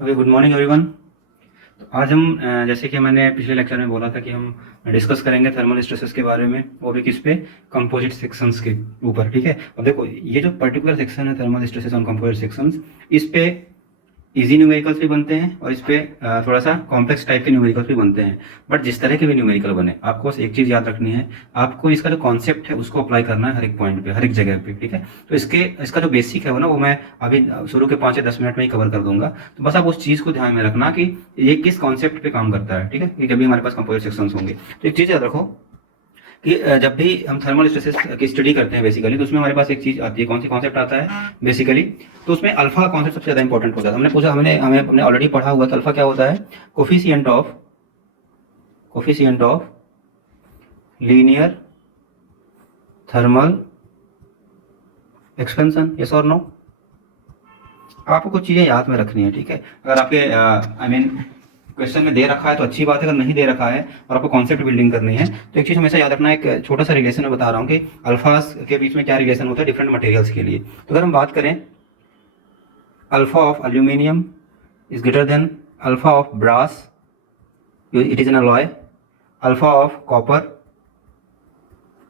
Okay, good morning everyone. तो आज हम जैसे कि मैंने पिछले लेक्चर में बोला था कि हम डिस्कस करेंगे थर्मल स्ट्रेसेस के बारे में, वो भी किस पे, कंपोजिट सेक्शंस के ऊपर। ठीक है, अब देखो ये जो पर्टिकुलर सेक्शन है thermal stresses on composite sections, इस पे इजी न्यूमेरिकल्स भी बनते हैं और इस पे थोड़ा सा कॉम्प्लेक्स टाइप के न्यूमेरिकल्स भी बनते हैं। बट जिस तरह के भी न्यूमेरिकल बने, आपको बस एक चीज़ याद रखनी है, आपको इसका जो कॉन्सेप्ट है उसको अप्लाई करना है हर एक पॉइंट पे, हर एक जगह पे। ठीक है, तो इसका जो बेसिक है वो ना, वो मैं अभी शुरू के 5 या 10 मिनट में ही कवर कर दूंगा। तो बस आप उस चीज़ को ध्यान में रखना कि ये किस कॉन्सेप्ट पे काम करता है। ठीक है, कि जब भी हमारे पास कंपोजिट सेक्शंस होंगे तो एक चीज़ याद रखो कि जब भी हम थर्मल स्ट्रेसेस की स्टडी करते हैं बेसिकली, तो उसमें हमारे पास एक चीज आती है, कौन सी कॉन्सेप्ट आता है बेसिकली, तो उसमें अल्फा कॉन्सेप्ट सबसे ज्यादा इंपॉर्टेंट होता है। हमने पूछा, हमने ऑलरेडी पढ़ा हुआ कि अल्फा क्या होता है, coefficient of linear thermal expansion. Yes और नो? आपको कुछ चीजें याद में रखनी है। ठीक है, अगर आपके आई मीन क्वेश्चन में दे रखा है तो अच्छी बात है, अगर नहीं दे रखा है और आपको कॉन्सेप्ट बिल्डिंग करनी है तो एक चीज हमेशा याद रखना है, एक छोटा सा रिलेशन मैं बता रहा हूँ कि अल्फास के बीच में क्या रिलेशन होता है डिफरेंट मटेरियल्स के लिए। तो अगर हम बात करें, alpha of aluminium is greater than alpha of brass, it is an alloy, alpha of copper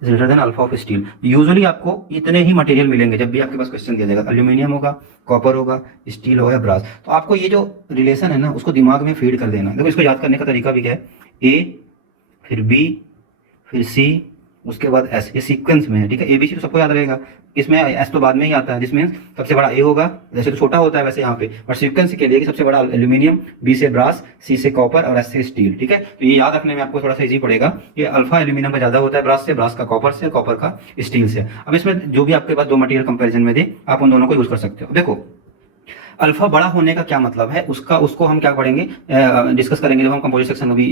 is greater than alpha of steel. Usually आपको इतने ही मटेरियल मिलेंगे जब भी आपके पास क्वेश्चन दिया जाएगा, एल्यूमिनियम होगा, कॉपर होगा, स्टील होगा, ब्रास। तो आपको ये जो रिलेशन है ना, उसको दिमाग में फीड कर देना। देखो इसको याद करने का तरीका भी क्या है, ए फिर बी फिर सी उसके बाद एस, ये सीक्वेंस में है। ठीक है, एबीसी तो सबको याद रहेगा, इसमें एस तो बाद में ही आता है। दिस मीन्स सबसे बड़ा ए होगा, जैसे तो छोटा होता है वैसे यहाँ पे, बट सीक्वेंस के लिए कि सबसे बड़ा एल्यूमिनियम, बी से ब्रास, सी से कॉपर और एस से स्टील। ठीक है, तो ये याद रखने में आपको थोड़ा सा इजी पड़ेगा कि अल्फा एल्यूमिनियम का ज्यादा होता है ब्रास से, ब्रास का कॉपर से, कॉपर का स्टील से। अब इसमें जो भी आपके पास दो मटेरियल कंपेरिजन में दे, आप उन दोनों को यूज कर सकते हो। देखो अल्फा बड़ा होने का क्या मतलब है, उसको हम क्या पढ़ेंगे, डिस्कस करेंगे जब हम कंपोजिट सेक्शन में भी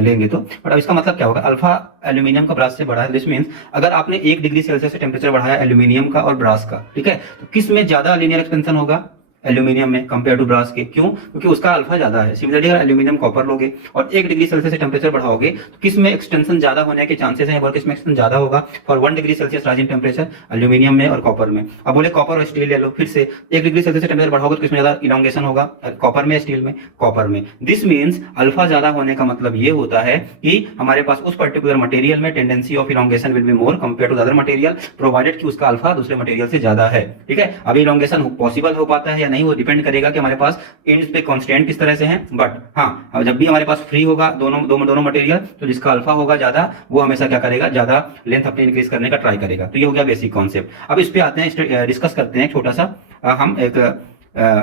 लेंगे तो। बट अब इसका मतलब क्या होगा, अल्फा एल्यूमिनियम का ब्रास से बड़ा है, दिस मींस अगर आपने 1 डिग्री सेल्सियस से टेम्परेचर बढ़ाया एल्यूमिनियम का और ब्रास का, ठीक है, तो किस में ज्यादा लीनियर एक्सपेंशन होगा, एल्यूमिनियम में कंपेयर टू ब्रास के। क्यों? क्योंकि उसका अल्फा ज्यादा है। सिमिलरली अगर एल्यूमिनियम कॉपर लोगे और 1 डिग्री सेल्सियस से टेम्परेचर बढ़ाओगे तो किस में एक्सटेंशन ज्यादा होने के चांसेस हैं, किस में एक्सटेंशन ज्यादा होगा for 1 degree Celsius rise in temperature, aluminium में और कॉपर में। अब बोले कॉपर और स्टील ले लो, फिर से 1 डिग्री सेल्सियस से टेम्परेचर बढ़ाओगे तो किसमें ज्यादा इलांगेशन होगा, कॉपर में, स्टील में, कॉपर में। दिस मीन्स अल्फा ज्यादा होने का मतलब ये होता है कि हमारे पास उस पर्टिकुलर मटेरियल में tendency of elongation will be more compare to other material, provided कि उसका अल्फा दूसरे मटेरियल से ज्यादा है। ठीक है, अभी इलांगेशन पॉसिबल हो पाता है या नहीं, वो डिपेंड करेगा कि हमारे पास एंड्स पे कांस्टेंट किस तरह से हैं। बट हाँ, जब भी हमारे पास फ्री होगा दोनों मटेरियल, तो जिसका अल्फा होगा ज्यादा, वो हमेशा क्या करेगा, ज्यादा लेंथ अपने इंक्रीज करने का ट्राई करेगा। तो ये हो गया बेसिक कॉन्सेप्ट। अब इस पे आते हैं, डिस्कस करते हैं छोटा सा, हम एक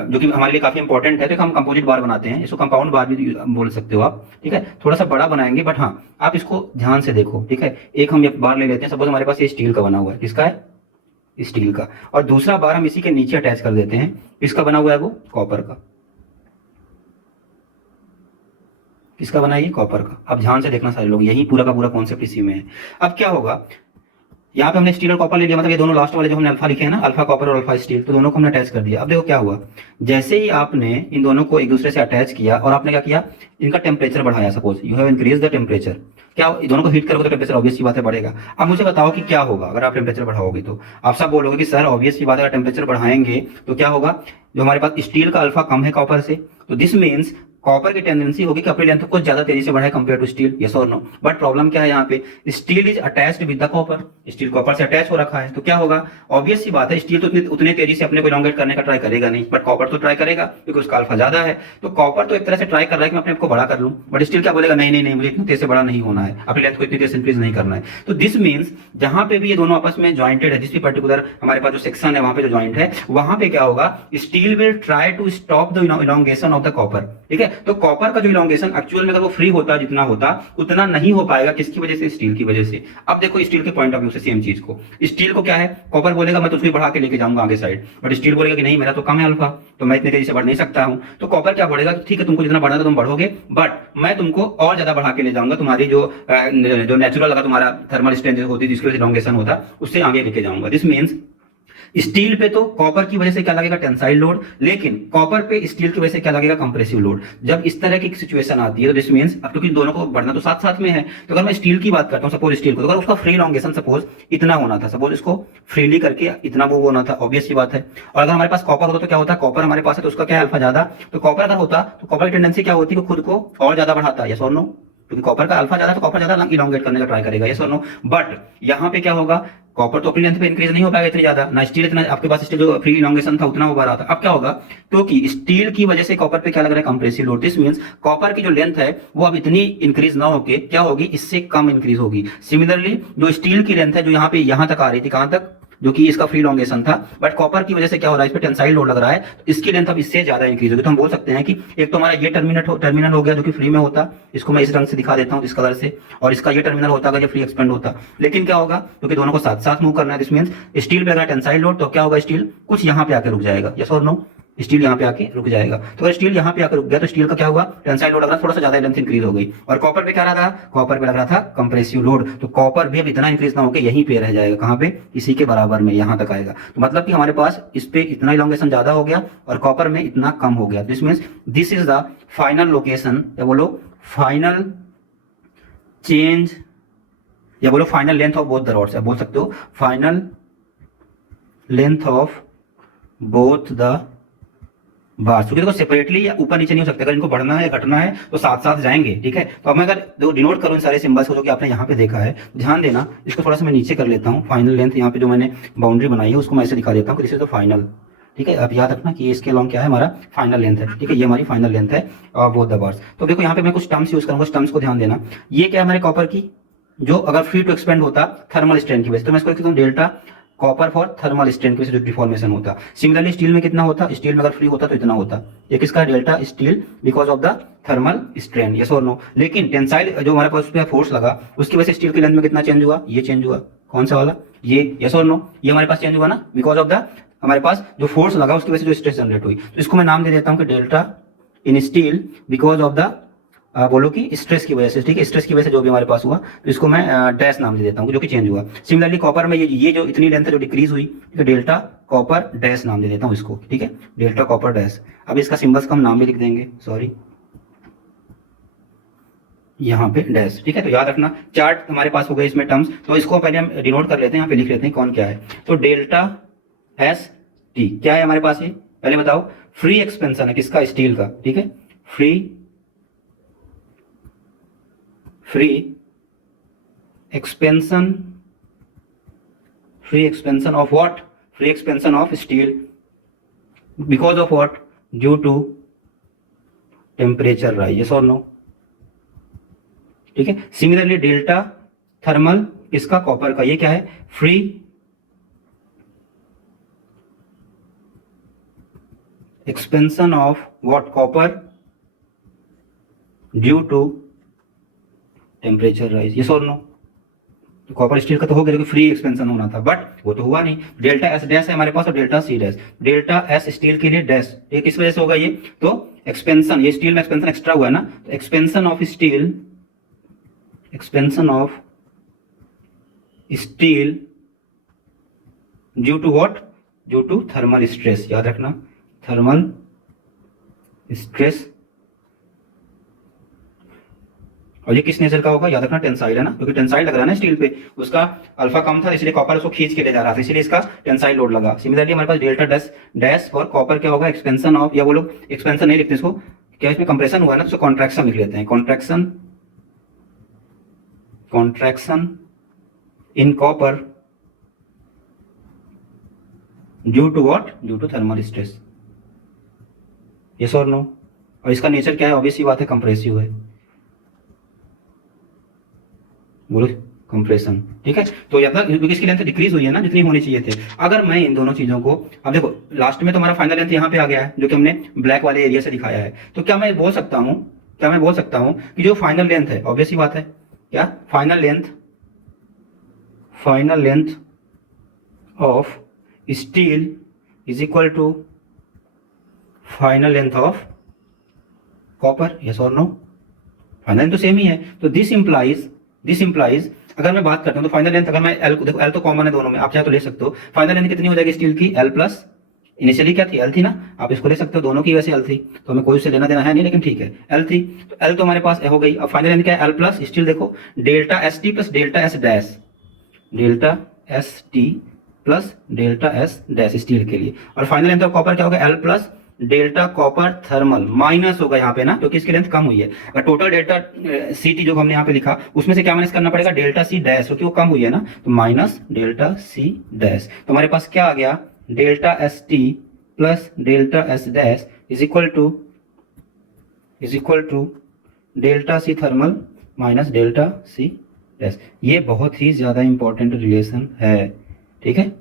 जो कि हमारे लिए काफी इंपॉर्टेंट है। तो हम कंपोजिट बार बनाते हैं, इसको कंपाउंड बार भी बोल सकते हो आप। ठीक है, थोड़ा सा बड़ा बनाएंगे, बट हाँ आप इसको ध्यान से देखो। ठीक है, एक हम बार ले लेते हैं, सपोज हमारे पास ये स्टील का बना हुआ है, किसका है, स्टील का, और दूसरा बार हम इसी के नीचे अटैच कर देते हैं, किसका बना हुआ है, वो कॉपर का। किसका बना है, ये कॉपर का। अब ध्यान से देखना सारे लोग, यही पूरा का पूरा कॉन्सेप्ट इसी में है। अब क्या होगा, यहाँ पे हमने स्टील और कॉपर ले लिया, मतलब ये दोनों लास्ट वाले जो हमने अल्फा लिखे हैं ना, अल्फा कॉपर और अल्फा स्टील, तो दोनों को हमने अटैच कर दिया। अब देखो क्या हुआ, जैसे ही आपने इन दोनों को एक दूसरे से अटैच किया और आपने क्या किया, इनका टेम्परेचर बढ़ाया, suppose you have increase the temperature, क्या दोनों को हीट करोगे तो टेम्परेचर ऑब्वियस सी बात है बढ़ेगा। अब मुझे बताओ कि क्या होगा अगर आप टेम्परेचर बढ़ाओगे, तो आप सब बोलोगे कि सर ऑब्वियस सी बात है, अगर टेम्परेचर बढ़ाएंगे तो क्या होगा, जो हमारे पास स्टील का अल्फा कम है कॉपर से, तो दिस मीन्स कॉपर की टेंडेंसी होगी कि अपनी लेंथ को ज्यादा तेजी से बढ़ाए कंपेयर टू स्टील। यस और नो? बट प्रॉब्लम क्या है यहाँ पे, steel is attached with the copper, steel copper से अटैच हो रखा है, तो क्या होगा, ऑब्वियस सी बात है, स्टील तो उतने तेजी से अपने को इलांगेट करने का ट्राई करेगा नहीं, बट कॉपर तो ट्राई करेगा क्योंकि उसका अल्फा ज्यादा है। तो कॉपर तो एक तरह से ट्राई कर रहा है कि मैं अपने आप को बड़ा कर लूं, बट स्टील क्या बोलेगा, नहीं नहीं नहीं, मुझे इतनी तेज से बड़ा नहीं होना है, अपनी लेंथ को इतनी तेज से इंक्रीज नहीं करना है। तो दिस मीन्स जहां पे भी ये दोनों आपस में ज्वाइंटेड है, जिस भी पर्टिकुलर हमारे पास जो सेक्शन है वहां पे जो ज्वाइंट है, वहां पे क्या होगा, steel will try to stop the elongation of the copper. ठीक है, तो कॉपर का जो इलांगेशन एक्चुअल में अगर वो फ्री होता, जितना होता उतना नहीं हो पाएगा, किसकी वजह से, स्टील की वजह से। अब देखो स्टील के पॉइंट ऑफ व्यू से सेम चीज को, स्टील को क्या है, कॉपर बोलेगा मैं तो उसको बढ़ा के लेके जाऊंगा आगे साइड, बट स्टील बोलेगा कि नहीं मेरा तो कम है अल्फा, तो मैं इतने तेजी से बढ़ नहीं सकता हूं। तो कॉपर क्या बढ़ेगा, ठीक है तुमको जितना बढ़ना था तुम बढ़ोगे, बट मैं तुमको और ज्यादा बढ़ा के ले जाऊंगा, तुम्हारी जो नेचुरल अगर तुम्हारा थर्मल स्ट्रेंथ होती है जिसकी वजह से इलांगेशन होता, उससे आगे लेके जाऊंगा। दिस मीन्स स्टील पे तो कॉपर की वजह से क्या लगेगा, टेंसाइल लोड, लेकिन कॉपर पे स्टील की वजह से क्या लगेगा, कंप्रेसिव लोड। जब इस तरह की सिचुएशन आती है तो दिस मींस, अब क्योंकि दोनों को बढ़ना तो साथ साथ में है, तो अगर मैं स्टील की बात करता हूं, सपोज स्टील को, तो अगर उसका फ्री लॉन्गेशन सपोज इतना होना था, सपोज इसको फ्रीली करके इतना मूव होना था, ऑब्वियस सी बात है। और अगर हमारे पास कॉपर होता तो क्या होता, कॉपर हमारे पास है तो उसका क्या अल्फा ज्यादा, तो कॉपर अगर होता तो कॉपर की टेंडेंसी क्या होती है, खुद को और ज्यादा बढ़ाता है, यस और नो, क्योंकि कॉपर का अल्फा ज्यादा, तो कॉपर ज्यादा इलोंगेट करने का ट्राई करेगा, यस और नो। बट यहाँ पे क्या होगा, कॉपर तो अपनी लेंथ पे इंक्रीज नहीं हो पाएगा इतनी ज्यादा ना, स्टील इतना आपके पास स्टील जो फ्री इलोंगेशन था उतना हो पा रहा था। अब क्या होगा, क्योंकि स्टील की वजह से कॉपर पे क्या लग रहा है, compressive load. This means copper की जो लेंथ है वो अब इतनी इंक्रीज ना होके क्या होगी, इससे कम इंक्रीज होगी। सिमिलरली जो स्टील की लेंथ है जो यहाँ पे यहां तक आ रही थी, कहां तक, जो कि इसका फ्री लॉन्गेशन था, बट कॉपर की वजह से क्या हो रहा है, इस पे टेंसाइल लोड लग रहा है, तो इसकी लेंथ अब इससे ज्यादा इंक्रीज होगी। तो हम बोल सकते हैं कि एक तो हमारा ये टर्मिनल हो गया जो कि फ्री में होता, इसको मैं इस रंग से दिखा देता हूं इस कलर से, और इसका ये टर्मिनल होता अगर ये फ्री एक्सपेंड होता। लेकिन क्या होगा, क्योंकि दोनों को साथ साथ मूव करना है, दिस मींस स्टील पे अगर टेंसाइल लोड तो क्या होगा, स्टील कुछ यहाँ पे आके रुक जाएगा, यस और नो, स्टील यहाँ पे आके रुक जाएगा। तो अगर स्टील यहाँ पे आकर रुक गया तो स्टील का क्या हुआ, टेंसाइल लोड लग रहा, थोड़ा सा ज्यादा लेंथ इंक्रीज हो गई। और कॉपर पे क्या रहा था, कॉपर पे लग रहा था कंप्रेसिव लोड, तो कॉपर भी अब इतना इंक्रीज ना होकर यहीं पे रह जाएगा, कहां पे, इसी के बराबर में यहां तक आएगा। तो मतलब कि हमारे पास इस पे इतना इलोंगेशन ज्यादा हो गया और कॉपर में इतना कम हो गया। This means this is the final location, या बोलो फाइनल चेंज, या बोलो final length of both the rods, या बोल सकते हो final length of both the bars. क्योंकि देखो सेपरेटली या ऊपर नीचे नहीं हो सकते, अगर इनको बढ़ना है घटना है तो साथ साथ जाएंगे, ठीक है। तो अब मैं अगर जो डिनोट करूं इन सारे सिंबल्स को जो कि आपने यहाँ पे देखा है, ध्यान देना, इसको थोड़ा सा मैं नीचे कर लेता हूँ। फाइनल लेंथ यहाँ पे जो मैंने बाउंड्री बनाई है उसको मैं ऐसे दिखा देता हूँ कि दिस इज द फाइनल, ठीक है। अब याद रखना कि इसके अलॉन्ग क्या है, हमारा फाइनल लेंथ है, ठीक है, ये हमारी फाइनल लेंथ है बोथ द बार्स। तो देखो यहाँ पे मैं कुछ टर्म्स यूज करूंगा, उस टर्म्स को ध्यान देना। ये क्या है हमारे कॉपर की, जो अगर फ्री टू एक्सपेंड होता थर्मल स्ट्रेन की वजह से, तो मैं इसको लिखता हूँ delta copper for thermal strain की वजह से जो डिफॉर्मेशन होता। सिमिलरली स्टील में कितना होता, स्टील में अगर फ्री होता तो इतना होता, ये किसका, delta steel because of the thermal strain, yes और नो। लेकिन टेंसाइल जो हमारे पास उस पर फोर्स लगा उसकी वजह से स्टील की लेंथ में कितना चेंज हुआ, ये चेंज हुआ, कौन सा वाला, ये, यस और नो, ये हमारे पास चेंज हुआ ना, बिकॉज ऑफ द हमारे पास जो फोर्स लगा उसकी वजह से जो स्ट्रेस जनरेट हुई। तो इसको मैं नाम दे देता हूँ कि delta in steel because of the बोलो कि स्ट्रेस की वजह से, ठीक है, स्ट्रेस की वजह से जो भी हमारे पास हुआ, तो इसको मैं डैश नाम दे देता हूँ जो कि चेंज हुआ। सिमिलरली कॉपर में ये जो इतनी लेंथ है जो डिक्रीज हुई, तो डेल्टा कॉपर डैश नाम दे देता हूँ इसको, ठीक है, डेल्टा कॉपर डैश। अब इसका सिंबल्स का हम नाम भी लिख देंगे, सॉरी, यहाँ पे डैश, ठीक है। तो याद रखना चार्ट हमारे पास हो गए इसमें टर्म्स, तो इसको पहले हम डिनोट कर लेते हैं, यहाँ पे लिख लेते हैं कौन क्या है। तो डेल्टा एस टी क्या है हमारे पास, ये पहले बताओ, फ्री एक्सपेंशन है किसका, स्टील का, ठीक है, free expansion of what, free expansion of steel because of what, due to temperature rise, yes or no, ठीक है। सिमिलरली डेल्टा थर्मल इसका कॉपर का, ये क्या है, free expansion of what, copper due to temperature rise, yes और no. तो copper steel का तो हो गया क्योंकि फ्री एक्सपेंशन होना था, बट वो तो हुआ नहीं। डेल्टा एस डैश है हमारे पास और delta C dash, delta S steel के लिए डैश, ये किस वजह से होगा, ये तो एक्सपेंशन, ये स्टील में एक्सपेंशन एक्स्ट्रा हुआ है ना, तो expansion of steel, expansion of steel due to what, due to thermal stress, याद रखना थर्मल स्ट्रेस। और ये किस नेचर का होगा, याद रखना टेंसाइल है ना, क्योंकि टेंसाइल लग रहा है ना स्टील पे, उसका अल्फा कम था इसलिए कॉपर उसको खींच के ले जा रहा था, इसलिए इसका टेंसाइल लोड लगा। सिमिलरली हमारे पास delta dash dash for copper क्या होगा, एक्सपेंशन ऑफ, या वो लोग एक्सपेंशन नहीं लिखते इसको, क्या इसमें कंप्रेशन हुआ ना तो कॉन्ट्रैक्शन लिख लेते हैं, contraction, contraction in copper due to what, due to thermal stress, yes और नो। और इसका नेचर क्या है, ऑब्वियस सी बात है, कंप्रेसिव है, बोलो कंप्रेशन, ठीक है। तो याद रख क्योंकि इसकी लेंथ डिक्रीज हुई है ना जितनी होनी चाहिए थे। अगर मैं इन दोनों चीजों को, अब देखो लास्ट में तो हमारा फाइनल लेंथ यहाँ पे आ गया है जो कि हमने ब्लैक वाले एरिया से दिखाया है, तो क्या मैं बोल सकता हूँ, क्या मैं बोल सकता हूँ कि जो फाइनल लेंथ है, ऑब्वियस सी बात है, क्या final length of steel is equal to final length of copper, yes और नो, फाइनल तो सेम ही है। तो दिस इंप्लाइज अगर मैं बात करता हूँ तो फाइनल लेंथ, अगर मैं एल, देखो एल तो कॉमन है दोनों में, आप चाहे तो ले सकते हो। फाइनल लेंथ कितनी हो जाएगी स्टील की, एल प्लस, इनिशियली क्या थी, एल थी ना, आप इसको ले सकते हो, दोनों की वैसे एल थी, तो हमें कोई उससे लेना देना है नहीं, लेकिन ठीक है एल थी, तो एल तो हमारे पास हो गई। अब फाइनल लेंथ क्या है, एल प्लस स्टील, देखो delta S T plus delta S dash, delta S T plus delta S dash steel के लिए। और फाइनल लेंथ ऑफ कॉपर क्या होगा, L plus delta copper thermal, minus होगा यहाँ पे ना, क्योंकि इसकी लेंथ कम हुई है। और टोटल डेल्टा सी टी जो हमने यहाँ पे लिखा, उसमें से क्या माइनस करना पड़ेगा, डेल्टा सी डैश, क्योंकि वो कम हुई है ना, तो माइनस डेल्टा सी डैश। तो हमारे पास क्या आ गया, delta S T plus delta S dash is equal to delta C thermal minus delta C dash. ये बहुत ही ज्यादा इंपॉर्टेंट रिलेशन है, ठीक है।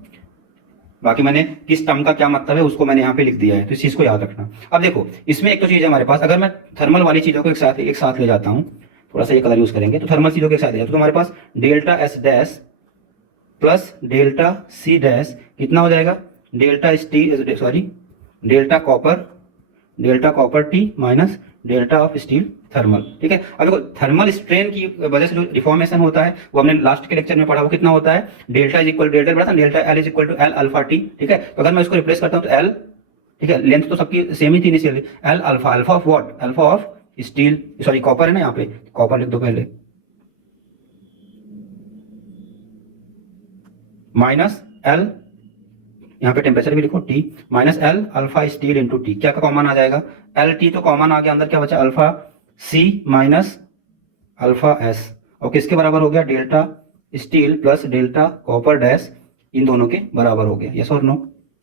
बाकी मैंने किस टर्म का क्या मतलब है उसको मैंने यहाँ पे लिख दिया है, तो इस चीज को याद रखना। अब देखो इसमें एक तो चीज है हमारे पास, अगर मैं थर्मल वाली चीजों को एक साथ ले जाता हूँ, थोड़ा सा ये कलर यूज करेंगे, तो थर्मल चीजों के साथ ले जाता हूँ, तो हमारे पास delta S dash plus delta C dash कितना हो जाएगा, delta steel, sorry delta copper T minus delta of steel thermal, ठीक है। अब देखो थर्मल स्ट्रेन की वजह से जो डिफॉर्मेशन होता है वो हमने लास्ट के लेक्चर में पढ़ा, वो कितना होता है, डेल्टा इज इक्वल डेल्टा बड़ा था, delta L is equal to L alpha T, ठीक है। तो अगर मैं इसको रिप्लेस करता हूँ तो एल, ठीक है, लेंथ तो सबकी सेम ही थी initially, L alpha, alpha of what, alpha of steel, sorry copper है ना, यहाँ पे कॉपर लिख दो पहले, माइनस एल, यहाँ पे टेम्परेचर भी लिखो T, minus L alpha steel into T, क्या कॉमन आ जाएगा, एल टी तो कॉमन आ गया, अंदर क्या बचा, alpha C minus alpha S, और किसके बराबर हो गया, delta steel plus delta copper dash, इन दोनों के बराबर हो गया, यस और नो।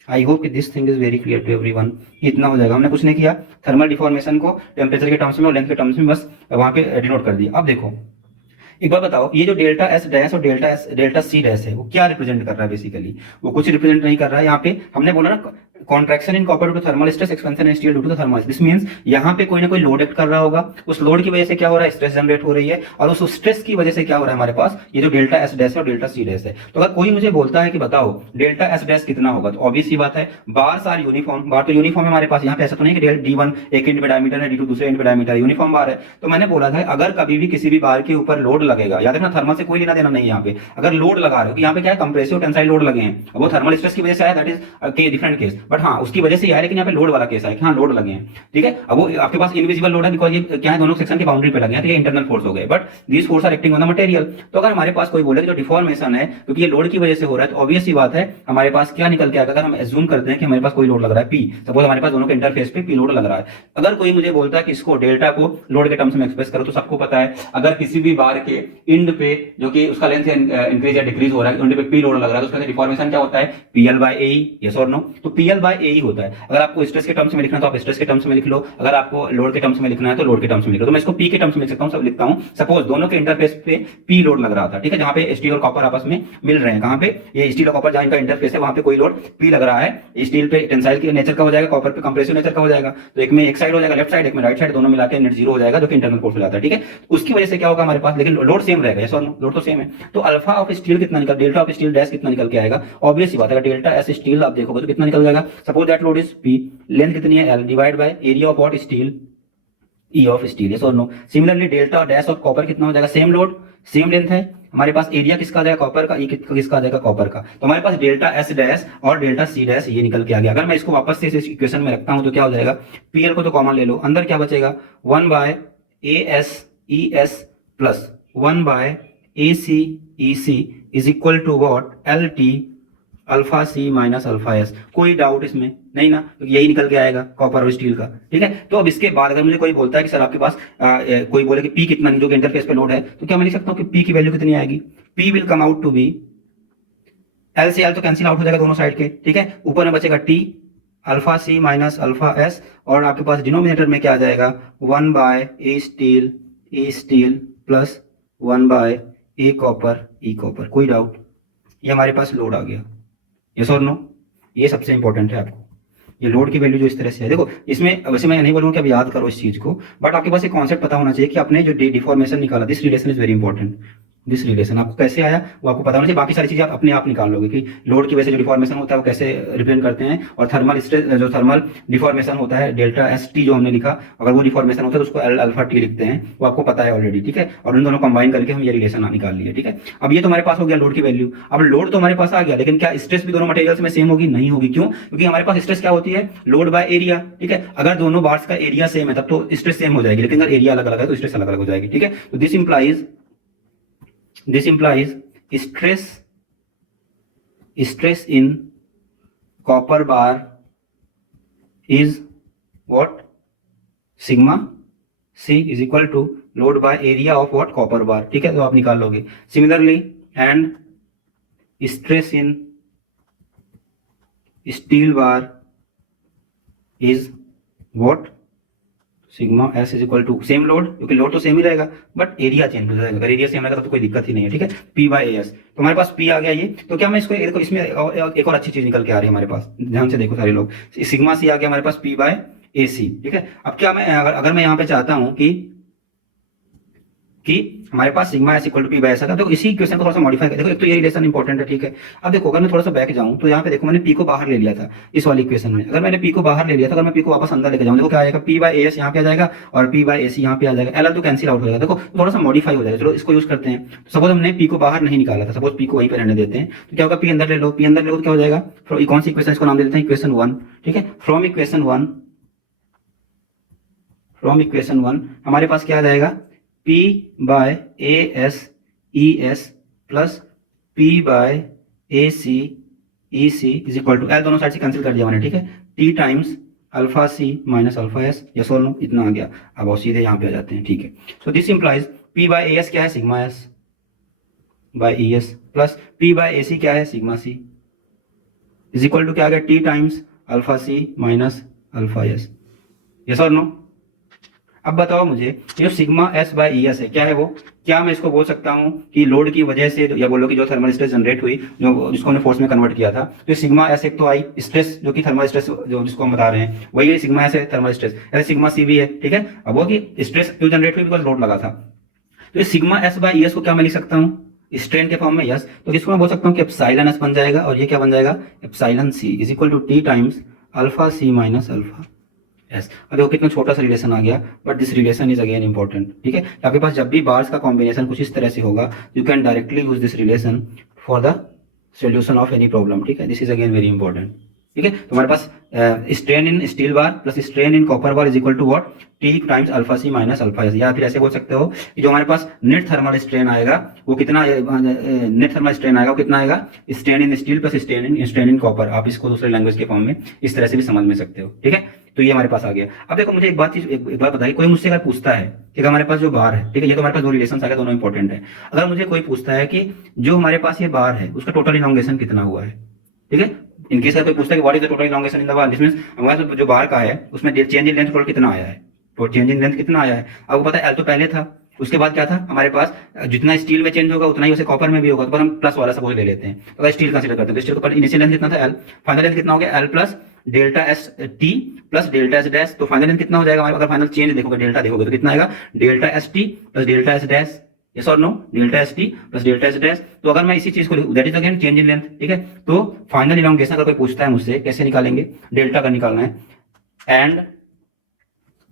आई होप कि this thing is very clear to everyone. इतना हो जाएगा, हमने कुछ नहीं किया, थर्मल डिफॉर्मेशन को टेम्परेचर के टर्म्स में और लेंथ के टर्म्स में बस वहां पे डिनोट कर दिया। अब देखो एक बार बताओ, ये जो डेल्टा एस डैश और डेल्टा सी डैश है, वो क्या रिप्रेजेंट कर रहा है, बेसिकली वो कुछ रिप्रेजेंट नहीं कर रहा है। यहाँ पे हमने बोला ना, contraction in copper due to thermal stress, expansion in steel due to thermal, this means यहाँ पे कोई ना कोई लोड एक्ट कर रहा होगा, उस लोड की वजह से क्या हो रहा है, स्ट्रेस जनरेट हो रही है, और उस स्ट्रेस की वजह से क्या हो रहा है हमारे पास, ये जो डेल्टा एस डैश और डेल्टा सी डैश है। तो अगर कोई मुझे बोलता है कि बताओ डेल्टा एस डैश कितना होगा, तो ऑब्वियस सी बात है, बार्स आर यूनिफॉर्म, बार तो यूनिफॉर्म है हमारे पास, यहाँ पे ऐसा तो नहीं कि डी वन एक एंड पे डायमीटर है, डी टू दूसरे एंड पे डायमीटर, यूनिफॉर्म बार है। तो मैंने बोला था अगर कभी भी किसी भी बार के ऊपर लोड लगेगा, याद रखना थर्मल से कोई लेना देना नहीं, यहाँ पे अगर लोड लगा रहे हो, यहाँ पे क्या है, कंप्रेसिव टेंसाइल लोड लगे हैं, वो थर्मल स्ट्रेस की वजह से आया, that is different case, but हाँ उसकी वजह से आया, लेकिन यहाँ पे लोड वाला केस है, हाँ लोड लगे हैं, ठीक है। अब वो आपके पास इनविजिबल लोड है, बिकॉज ये क्या है, दोनों सेक्शन की बाउंड्री पे लगे हैं, तो ये इंटरनल फोर्स हो गए, but these force are acting on the material. तो अगर हमारे पास कोई बोले जो डिफॉर्मेशन है क्योंकि ये लोड की वजह से हो रहा है, तो ऑब्वियस सी बात है हमारे पास क्या निकल के आएगा, अगर हम एज्यूम करते हैं कि हमारे पास कोई लोड लग रहा है पी, सपोज हमारे पास दोनों के इंटरफेस पे पी लोड लग रहा है, अगर कोई मुझे बोलता है कि इसको डेल्टा को लोड के टर्म्स में एक्सप्रेस करो, तो सबको पता है अगर किसी भी बार के इंड पे जो कि उसका लेंथ इंक्रीज या डिक्रीज हो रहा है, इंड पे पी लोड लग रहा है, तो उसका डिफॉर्मेशन क्या होता है, पीएल बाय ए, यस और नो। तो पीएल बाय ए ही होता है। अगर आपको स्ट्रेस के टर्म्स में लिखना है तो आप स्ट्रेस के टर्म्स में लिख लो, अगर आपको लोड के टर्म्स में लिखना है तो लोड के टर्म्स में लिख लो। तो मैं इसको पी के टर्म्स में लिख सकता हूं, सब लिखता हूं, सपोज दोनों के इंटरफेस पे पी लोड लग रहा था, ठीक है, जहां पे स्टील और कॉपर आपस में मिल रहे हैं, कहां पे, ये स्टील और कॉपर जहां इनका इंटरफेस है वहां पे कोई लोड पी लग रहा है, स्टील पे टेंसाइल के नेचर का हो जाएगा, कॉपर पे कंप्रेसिव नेचर का हो जाएगा, तो एक में एक साइड हो जाएगा लेफ्ट साइड, एक में राइट साइड, दोनों मिलाकर नेट जीरो हो जाएगा, जो कि इंटरनल फोर्स हो जाता है, ठीक है। उसकी वजह से क्या होगा हमारे पास, लेकिन लोड सेम रहेगा, यस और नो, लोड तो सेम है। तो अल्फा ऑफ स्टील कितना निकल, डेल्टा ऑफ स्टील डैश कितना निकल के आएगा, ऑब्वियस सी बात है, डेल्टा एस स्टील आप देखोगे तो कितना निकल जाएगा, suppose that load is P, length कितनी है L, divide by area of what, steel, E of steel, yes और no. Similarly delta dash of copper कितना हो जाएगा, सेम लोड सेम लेंथ है, हमारे पास एरिया किसका आ जाएगा, कॉपर का, ई किसका आ जाएगा, कॉपर का। तो हमारे पास डेल्टा एस डैश और डेल्टा सी डैश ये निकल के आ गया। अगर मैं इसको वापस से इस इक्वेशन में रखता हूं तो क्या हो जाएगा, पीएल को तो कॉमन ले लो, अंदर क्या बचेगा, 1 by A S E S plus 1 by A C E C is equal to what, L T alpha C minus alpha S. कोई डाउट इसमें नहीं ना, यही निकल के आएगा कॉपर और स्टील का, ठीक है। तो अब इसके बाद अगर मुझे कोई बोलता है कि सर आपके पास कोई बोले कि पी कितना जो कि इंटरफेस पे लोड है, तो क्या मैं लिख सकता हूँ कि पी की वैल्यू कितनी आएगी, P will come out to be, L से एल तो कैंसिल आउट हो जाएगा दोनों साइड के, ठीक है, ऊपर में बचेगा T alpha C minus alpha S, और आपके पास डिनोमिनेटर में क्या आ जाएगा, 1 by A steel plus 1 by A copper E copper. कोई डाउट, ये हमारे पास लोड आ गया, यस और नो। ये सबसे इंपॉर्टेंट है, आपको ये लोड की वैल्यू जो इस तरह से है, देखो इसमें वैसे मैं नहीं बोलूंगा कि अब याद करो इस चीज को, बट आपके पास एक कॉन्सेप्ट पता होना चाहिए कि आपने जो डिफॉर्मेशन निकाला, this relation is very important, this relation आपको कैसे आया वो आपको पता होना चाहिए, बाकी सारी चीजें आप अपने आप निकाल लोगे कि लोड की वजह से जो डिफॉर्मेशन होता है वो कैसे रिप्रेजेंट करते हैं, और थर्मल स्ट्रेस जो थर्मल डिफॉर्मेशन होता है डेल्टा एस टी जो हमने लिखा, अगर वो डिफॉर्मेशन होता है तो उसको एल अल्फा टी लिखते हैं, वो आपको पता है ऑलरेडी, ठीक है। और उन दोनों कंबाइन करके हम ये रिलेशन निकाल लिए, ठीक है। अब ये तो हमारे पास हो गया लोड की वैल्यू। अब लोड तो हमारे पास आ गया, लेकिन क्या स्ट्रेस भी दोनों मटेरियल्स में सेम होगी? नहीं होगी। क्यों? क्योंकि हमारे पास स्ट्रेस क्या होती है? लोड बाय एरिया, ठीक है। अगर दोनों बार्स का एरिया सेम है तब तो स्ट्रेस सेम हो जाएगी, लेकिन अगर एरिया अलग अलग है तो स्ट्रेस अलग अलग हो जाएगी, ठीक है। तो this implies stress in copper bar is what? Sigma C is equal to load by area of what? Copper bar, ठीक है। तो आप निकाल लोगे। Similarly, and stress in steel bar is what? Sigma S is equal to same load, क्योंकि load तो same ही रहेगा बट एरिया चेंज हो जाएगा। अगर एरिया सेम रहेगा तो कोई दिक्कत ही नहीं है, ठीक है। पी बाई एस, तो हमारे पास पी आ गया ये। तो क्या मैं इसको देखो, इसमें एक और अच्छी चीज निकल के आ रही है हमारे पास, ध्यान से देखो सारे लोग। सिग्मा सी आ गया हमारे पास पी बाय ए सी, ठीक है। अब क्या मैं अगर मैं यहाँ पे चाहता हूँ कि हमारे पास sigma S equal to P by S, देखो इसी क्वेश्चन को थोड़ा सा मॉडिफाई कर देखो। एक तो ये रिलेशन इंपॉर्टेंट है, ठीक है। अब देखो अगर मैं थोड़ा सा बैक जाऊं तो यहाँ पे देखो मैंने पी को बाहर ले लिया था इस वाली इक्वेशन में। अगर मैंने पी को बाहर ले लिया था, अगर मैं पी को वापस अंदर लेके जाऊं, देखो क्या आएगा? पी बाय एस यहाँ पे आ जाएगा और पी बाय एसी यहाँ पे आ जाएगा। एल तो कैंसिल आउट हो जाएगा। देखो थोड़ा सा मॉडिफाई हो जाएगा। चलो इसको यूज करते हैं। तो सपोज हमने पी को बाहर नहीं निकाला था, सपोज पी को वहीं पे रहने देते हैं, तो क्या होगा? पी अंदर ले लो, पी अंदर ले लो तो क्या हो जाएगा? कौन सी इक्वेशन इसको नाम दे देते हैं? इक्वेशन 1, ठीक है। फ्रॉम इक्वेशन 1 हमारे पास क्या आ जाएगा? P by A S E S plus P by A C E C is equal to L, दोनों साइड से कैंसिल कर दिया मैंने, ठीक है। T times alpha C minus alpha S, yes और नो? इतना आ गया। अब और सीधे यहाँ पे आ जाते हैं, ठीक है। So this implies P by A S क्या है? Sigma S by E S plus P by A C क्या है? Sigma C is equal to क्या आ गया? T times alpha C minus alpha S, yes और नो? अब बताओ मुझे ये जो sigma S by E S है क्या है वो? क्या मैं इसको बोल सकता हूँ कि लोड की वजह से, या बोलो कि जो थर्मल स्ट्रेस जनरेट हुई, जो जिसको हमने फोर्स में कन्वर्ट किया था, तो सिग्मा एस एक तो आई स्ट्रेस जो कि थर्मल स्ट्रेस जो जिसको हम बता रहे हैं वही सिग्मा एस है थर्मल स्ट्रेस, ऐसे सिग्मा सी भी है, ठीक है। अब वो कि स्ट्रेस क्यों जनरेट हुई? बिकॉज लोड लगा था। तो sigma S by E S को क्या मैं लिख सकता हूँ? स्ट्रेन के फॉर्म में, यस। तो इसको मैं बोल सकता हूँ कि एप्सिलॉन एस बन जाएगा, और ये क्या बन जाएगा? Epsilon C is equal to T times alpha C minus alpha S. अब देखो कितना छोटा सा रिलेशन आ गया, but this relation is again important, ठीक है। आपके पास जब भी बार्स का कॉम्बिनेशन कुछ इस तरह से होगा, you can directly use this relation for the solution of any problem, ठीक है। This is again very important, ठीक है। तो हमारे पास strain in steel bar plus strain in copper bar is equal to what? T times alpha C minus alpha S. या फिर ऐसे बोल सकते हो कि जो हमारे पास नेट थर्मल स्ट्रेन आएगा वो कितना, नेट थर्मल स्ट्रेन आएगा वो कितना आएगा? Strain in steel plus strain in copper. आप इसको दूसरे लैंग्वेज के फॉर्म में इस तरह से भी समझ में सकते हो, ठीक है। तो ये हमारे पास आ गया। अब देखो मुझे एक बात बताइए, कोई मुझसे अगर पूछता है कि हमारे पास जो बार है, ठीक है, ये तो हमारे पास दो रिलेशन आ गए, दोनों इंपॉर्टेंट है। अगर मुझे कोई पूछता है कि जो हमारे पास ये बार है उसका टोटल इलॉन्गेशन कितना हुआ है, ठीक है। इनकेस अगर कोई पूछता है कि what is the total elongation in the bar, this means हमारे पास जो बार का है उसमें चेंज इन लेंथ टोटल कितना आया है, तो चेंज इन लेंथ कितना आया है। आपको पता है एल तो पहले था, उसके बाद क्या था हमारे पास? जितना स्टील में चेंज होगा उतना ही उसे कॉपर में भी होगा, तो हम प्लस वाला सपोज ले लेते हैं। अगर स्टील कंसीडर करते हैं तो स्टील का इनिशियल लेंथ कितना था? एल। फाइनल लेंथ कितना हो गया? L plus delta S T plus delta S dash. तो फाइनल लेंथ कितना हो जाएगा हमारे? अगर फाइनल चेंज देखोगे, डेल्टा देखोगे तो कितना आएगा? Delta S T plus delta S dash, yes और no? Delta S T plus delta S dash. तो अगर मैं इसी चीज को, that is again change in length, ठीक है। तो फाइनल इलॉन्गेशन अगर कोई पूछता है मुझसे कैसे निकालेंगे? डेल्टा का निकालना है, एंड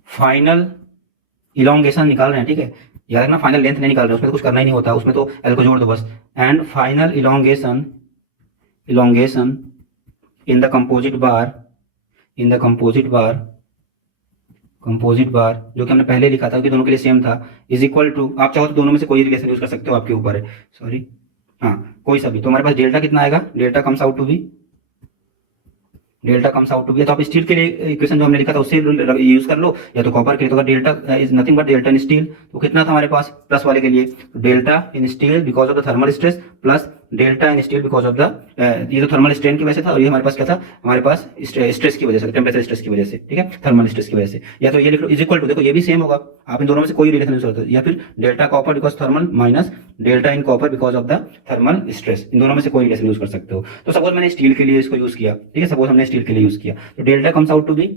फाइनल इलॉन्गेशन निकाल रहे हैं, ठीक है। याद रखना फाइनल लेंथ नहीं निकाल रहे, उसमें तो कुछ करना ही नहीं होता, उसमें तो एल को जोड़ दो बस। And final elongation in the composite bar जो कि हमने पहले लिखा था कि दोनों के लिए सेम था, इज इक्वल टू, आप चाहो तो दोनों में से कोई रिलेशन यूज कर सकते हो, आपके ऊपर है, सॉरी, हाँ कोई सा भी। तो हमारे पास डेल्टा कितना आएगा? Delta comes out to be, तो आप स्टील के लिए इक्वेशन जो हमने लिखा था उससे यूज कर लो, या तो कॉपर के लिए। तो अगर delta is nothing but delta in steel, तो कितना था हमारे पास प्लस वाले के लिए? Delta in steel because of the thermal stress plus delta in steel because of the, ये तो थर्मल स्ट्रेन की वजह से था, और ये हमारे पास क्या था? हमारे पास स्ट्रेस की वजह से, टेम्परेचर स्ट्रेस की वजह से, ठीक है, थर्मल स्ट्रेस की वजह से। या तो ये लिख लो इज इक्वल टू, देखो ये भी सेम होगा, आप इन दोनों में से कोई रिलेशन यूज करते हो, या फिर delta copper because thermal minus delta in copper because of the thermal stress, इन दोनों में से कोई रिलेशन यूज कर सकते हो। तो सपोज मैंने स्टील के लिए इसको यूज किया, ठीक है, सपोज हमने स्टील के लिए यूज किया, तो delta comes out to be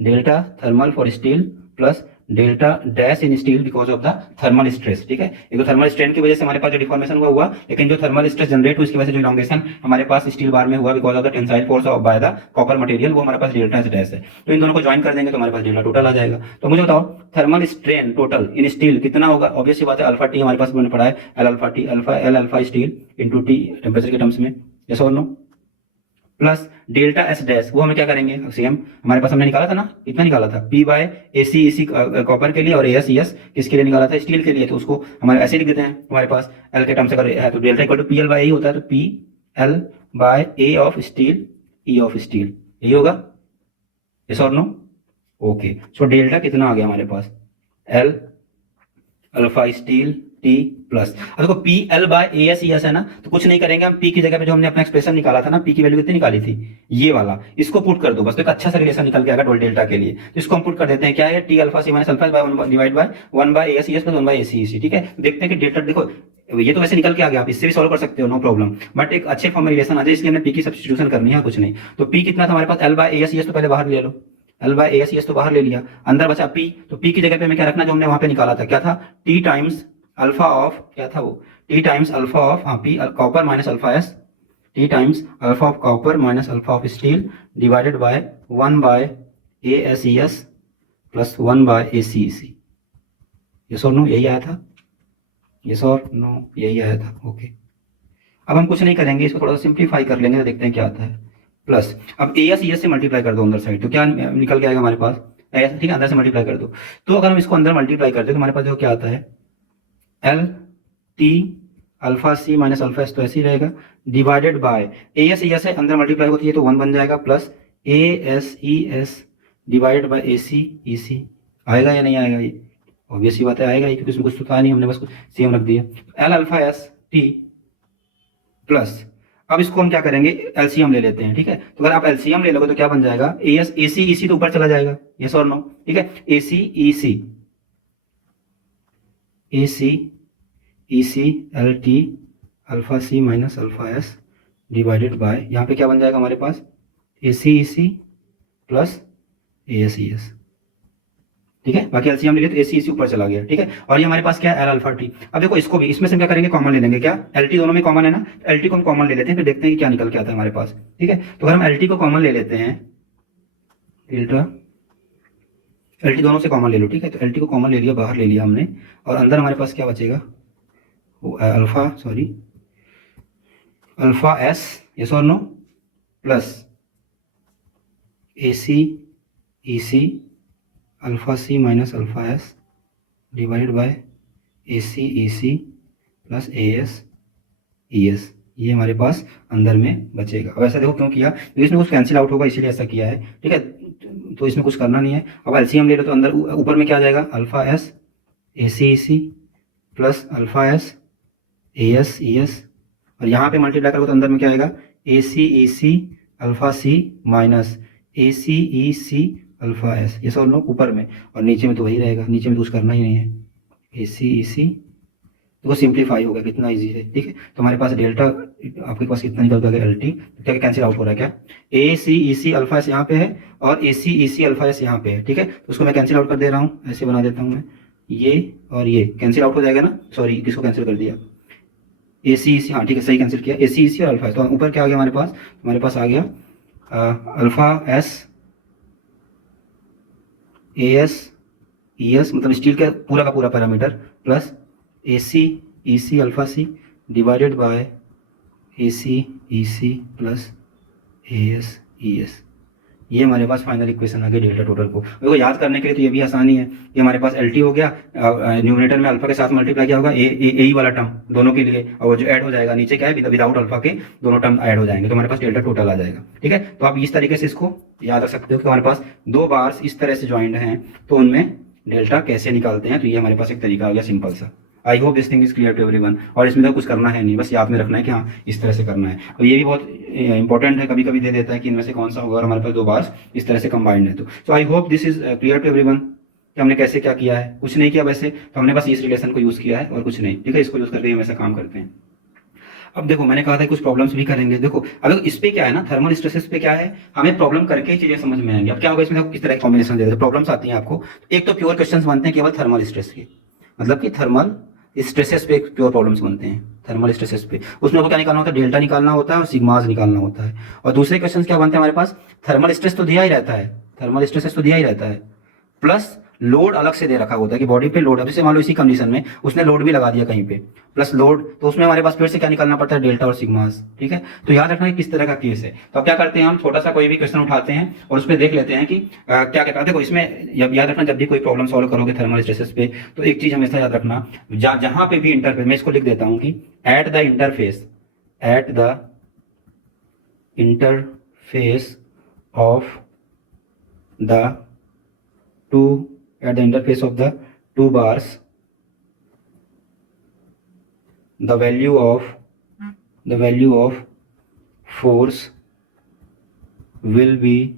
delta thermal for steel plus delta dash in steel because of the thermal stress, ठीक है। एक तो थर्मल स्ट्रेन की वजह से हमारे पास जो डिफॉर्मेशन हुआ, लेकिन जो थर्मल स्ट्रेस जनरेट हुई उसकी वजह से जो इलॉन्गेशन हमारे पास स्टील बार में हुआ because of the tensile force of by the copper material, वो हमारे पास डेल्टा एस डैश है। तो इन दोनों को ज्वाइन कर देंगे तो हमारे पास डेल्टा टोटल आ जाएगा। तो मुझे बताओ थर्मल स्ट्रेन टोटल इन स्टील कितना होगा? ऑब्वियस सी बात है, अल्फा टी हमारे पास मैंने पढ़ा है, L alpha T, alpha L alpha steel into T temperature के टर्म्स में, यस और no, plus delta S dash, वो हमें क्या करेंगे सेम हमारे पास हमने निकाला था ना, इतना निकाला था पी बाय ए सी इसी कॉपर के लिए और एस ई एस किसके लिए निकाला था? स्टील के लिए। तो उसको हमारे ऐसे लिख देते हैं, हमारे पास एल के टर्म से अगर है तो delta equal to P L by A होता है, तो P L by A of steel E of steel, यही होगा, यस और नो, ओके। सो डेल्टा कितना आ गया हमारे पास? L alpha steel T plus, अब देखो P L by A S E S है ना, तो कुछ नहीं करेंगे हम, पी की जगह पे जो हमने अपना एक्सप्रेशन निकाला था ना, पी की वैल्यू कितनी निकाली थी, ये वाला, इसको पुट कर दो बस, तो एक अच्छा सा रिलेशन निकल के आएगा डोल डेल्टा के लिए। तो इसको हम पुट कर देते हैं, क्या है, T alpha C minus alpha by divide by 1 by A S E S plus 1 by A C E C, ठीक है। देखते हैं कि डेल्टा, देखो ये तो वैसे निकल के आ गया, आप इससे भी सॉल्व कर सकते हो, नो प्रॉब्लम, बट एक अच्छे फॉर्म में रिलेशन आ जाए, इसलिए हमने पी की सब्स्टिट्यूशन करनी है, कुछ नहीं। तो पी कितना था हमारे पास? L by A S E S, तो पहले बाहर ले लो, L by A S E S तो बाहर ले लिया, अंदर बचा पी, तो पी की जगह पे हमें क्या रखना, जो हमने वहां पे निकाला था, क्या था, टी टाइम्स अल्फा ऑफ, क्या था वो, T times alpha of P copper minus alpha S, T times alpha of copper minus alpha of steel divided by 1 by A S E S plus 1 by A C E C, yes और no, यही आया था, yes और no, यही आया था, okay. अब हम कुछ नहीं करेंगे, इसको थोड़ा सा सिंप्लीफाई कर लेंगे तो देखते हैं क्या आता है, प्लस अब ए एस ई एस से मल्टीप्लाई कर दो अंदर साइड, तो क्या निकल के आएगा हमारे पास, ठीक है, अंदर से मल्टीप्लाई कर दो। तो अगर हम इसको अंदर मल्टीप्लाई करते तो हमारे पास देखो क्या आता है, L T alpha C minus alpha S, तो ऐसे ही रहेगा, divided by A S E S है, अंदर मल्टीप्लाई होती है तो 1 बन जाएगा, plus A S E S divided by A C E C, आएगा या नहीं आएगा? ये ऑब्वियस ही बात है, आएगा ही, क्योंकि इसमें कुछ तो था नहीं, हमने बस सेम रख दिया। L alpha S T plus, अब इसको हम क्या करेंगे, एलसीएम ले लेते हैं, ठीक है। तो अगर आप एलसीएम ले लोगे तो क्या बन जाएगा, A S A C E सी तो ऊपर चला जाएगा, यस और नो, ठीक है, A C E C, A C E C L T alpha C minus alpha S divided by, यहाँ पे क्या बन जाएगा हमारे पास, A C E C plus A S E S, ठीक है। बाकी एलसीएम ले लिए तो ए सी ई सी ऊपर चला गया, ठीक है। और ये हमारे पास क्या है, एल अल्फा टी। अब देखो इसको भी, इसमें से क्या करेंगे, कॉमन ले लेंगे, क्या, एल टी दोनों में कॉमन है ना, एल टी को हम कॉमन ले लेते हैं, फिर देखते हैं कि क्या निकल के आता है हमारे पास, ठीक है। तो अगर हम एल टी को कॉमन ले लेते हैं, डेल्टा एल टी दोनों से कॉमन ले लो, ठीक है। तो एल टी को कॉमन ले लिया, बाहर ले लिया हमने, और अंदर हमारे पास क्या बचेगा, alpha, sorry, alpha S, yes और no, plus A C E C alpha C minus alpha S divided by A C E C plus A S E S, ये हमारे पास अंदर में बचेगा। अब ऐसा देखो क्यों किया, तो इसमें कुछ कैंसिल आउट होगा इसीलिए ऐसा किया है, ठीक है। तो इसमें कुछ करना नहीं है। अब एलसीएम ले लो तो अंदर ऊपर में क्या आ जाएगा, alpha S A C E C plus alpha S A S E S, और यहाँ पे मल्टीप्लाई करोगे तो अंदर में क्या आएगा, ए सी अल्फा सी माइनस ए सी अल्फा एस, ये सब लोग ऊपर में, और नीचे में तो वही रहेगा, नीचे में तो कुछ करना ही नहीं है, ए सी तो सिंप्लीफाई होगा, कितना इजी है, ठीक है। तो हमारे पास डेल्टा आपके पास कितना निकल गया, एल टी, तो क्या कैंसिल आउट हो रहा है, क्या, ए सी अल्फा एस यहाँ पे है और ए सी अल्फा एस यहाँ पे है, ठीक है। तो उसको मैं कैंसिल आउट कर दे रहा हूँ, ऐसे बना देता हूँ मैं, ये और ये कैंसिल आउट हो जाएगा ना, सॉरी किसको कैंसिल कर दिया, ए सी हाँ ठीक है, सही कैंसिल किया, ए सी और अल्फा है। तो ऊपर क्या आ गया हमारे पास, हमारे पास आ गया alpha S A S E S, मतलब स्टील का पूरा parameter, plus A C alpha C divided by A C plus A S E S, ये हमारे पास फाइनल इक्वेशन आ गई डेल्टा टोटल को। देखो याद करने के लिए तो ये भी आसानी है, ये हमारे पास एल टी हो गया, न्यूमरेटर में अल्फा के साथ मल्टीप्लाई किया होगा ए वाला टर्म दोनों के लिए, और वो जो ऐड हो जाएगा नीचे क्या है, विदाउट अल्फा के दोनों टर्म ऐड हो जाएंगे, तो हमारे पास डेल्टा टोटल आ जाएगा, ठीक है। तो आप इस तरीके से इसको याद रख सकते हो कि हमारे पास दो बार्स इस तरह से ज्वाइंट हैं तो उनमें डेल्टा कैसे निकालते हैं, तो ये हमारे पास एक तरीका आ गया सिंपल सा। I hope this thing is clear to everyone, और इसमें तो कुछ करना है नहीं, बस याद में रखना है कि हाँ इस तरह से करना है। और ये भी बहुत इंपॉर्टेंट है, कभी कभी दे देता है कि इनमें से कौन सा होगा, और हमारे पास दो बार्स इस तरह से कंबाइंड है। तो I hope this is clear to everyone कि हमने कैसे क्या किया है, कुछ नहीं किया वैसे, तो हमने बस इस रिलेशन को यूज़ किया है और कुछ नहीं, ठीक है। इसको यूज़ करके हम ऐसा काम करते हैं। अब देखो मैंने कहा था कुछ प्रॉब्लम्स भी करेंगे। देखो अब इस पे क्या है ना, थर्मल स्ट्रेसेस पे क्या है, हमें प्रॉब्लम करके ही चीजें समझ में आएंगी। अब क्या होगा इसमें, किस तरह कॉम्बिनेशन दे रहे प्रॉब्लम्स आती हैं आपको। एक तो प्योर क्वेश्चंस बनते हैं केवल थर्मल स्ट्रेस के, मतलब कि थर्मल स्ट्रेसेस पे प्योर प्रॉब्लम्स बनते हैं, थर्मल स्ट्रेसेस पे। उसमें आपको क्या निकालना होता है, डेल्टा निकालना होता है और सिग्मास निकालना होता है। और दूसरे क्वेश्चन क्या बनते हैं हमारे पास, थर्मल स्ट्रेस तो दिया ही रहता है, थर्मल स्ट्रेसेस तो दिया ही रहता है, प्लस लोड अलग से दे रखा होता है कि बॉडी पे लोड, अब जैसे मान लो इसी कंडीशन में उसने लोड भी लगा दिया कहीं पे, प्लस लोड, तो उसमें हमारे पास फिर से क्या निकालना पड़ता है, डेल्टा और सिग्मास। ठीक है, तो याद रखना है किस तरह का केस है। तो अब क्या करते हैं, हम छोटा सा कोई भी क्वेश्चन उठाते हैं और उस पर देख लेते हैं कि क्या क्या करते हैं। देखो इसमें याद रखना, जब भी कोई प्रॉब्लम सॉल्व करोगे थर्मल स्ट्रेसेस पे, तो एक चीज हमेशा याद रखना, जहां पे भी इंटरफेस, मैं इसको लिख देता हूं कि at the interface, at the interface of the two, at the interface of the two bars, the value of force will be